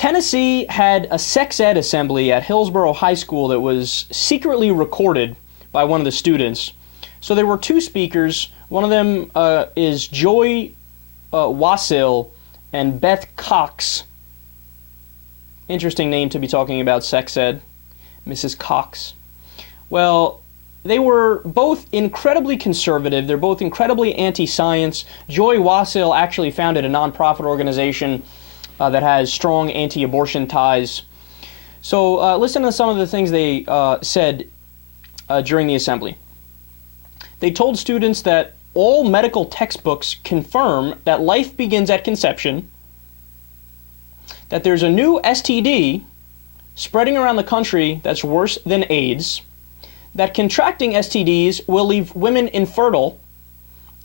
Tennessee had a sex ed assembly at Hillsborough High School that was secretly recorded by one of the students. So there were two speakers. One of them is Joy Wassil and Beth Cox. Interesting name to be talking about sex ed, Mrs. Cox. Well, they were both incredibly conservative. They're both incredibly anti-science. Joy Wassil actually founded a nonprofit organization that has strong anti-abortion ties. So listen to some of the things they said during the assembly. They told students that all medical textbooks confirm that life begins at conception, that there's a new STD spreading around the country that's worse than AIDS, that contracting STDs will leave women infertile,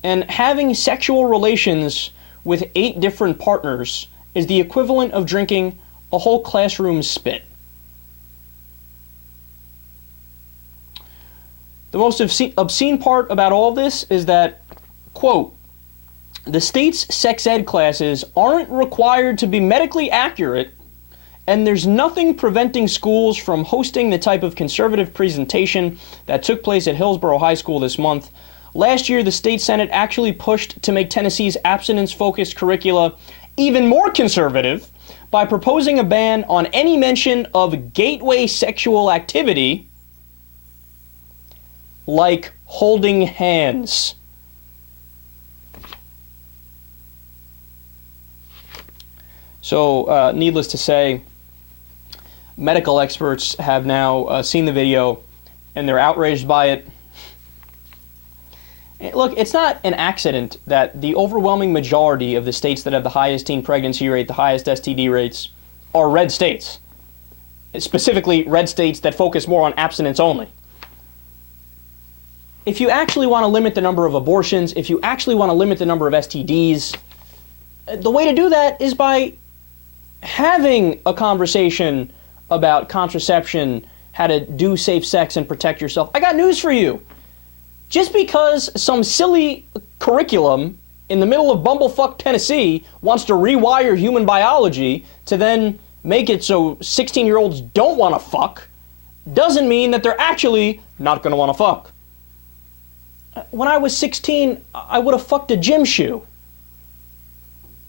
and having sexual relations with 8 different partners is the equivalent of drinking a whole classroom's spit. The most obscene part about all this is that, quote, the state's sex ed classes aren't required to be medically accurate, and there's nothing preventing schools from hosting the type of conservative presentation that took place at Hillsborough High School this month. Last year, the state Senate actually pushed to make Tennessee's abstinence-focused curricula even more conservative by proposing a ban on any mention of gateway sexual activity like holding hands. So, needless to say, medical experts have now seen the video and they're outraged by it. Look, it's not an accident that the overwhelming majority of the states that have the highest teen pregnancy rate, the highest STD rates, are red states. Specifically, red states that focus more on abstinence only. If you actually want to limit the number of abortions, if you actually want to limit the number of STDs, the way to do that is by having a conversation about contraception, how to do safe sex and protect yourself. I got news for you. Just because some silly curriculum in the middle of bumblefuck Tennessee wants to rewire human biology to then make it so 16-year-olds don't want to fuck, doesn't mean that they're actually not going to want to fuck. When I was 16, I would have fucked a gym shoe.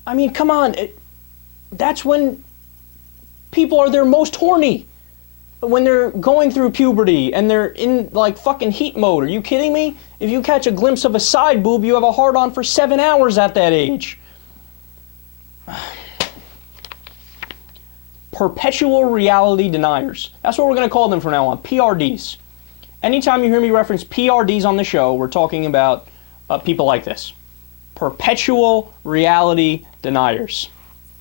I mean, come on. That's when people are their most horny. When they're going through puberty and they're in like fucking heat mode. Are you kidding me? If you catch a glimpse of a side boob, you have a hard-on for 7 hours at that age. Perpetual reality deniers. That's what we're going to call them from now on. PRDs. Anytime you hear me reference PRDs on the show, we're talking about people like this. Perpetual reality deniers.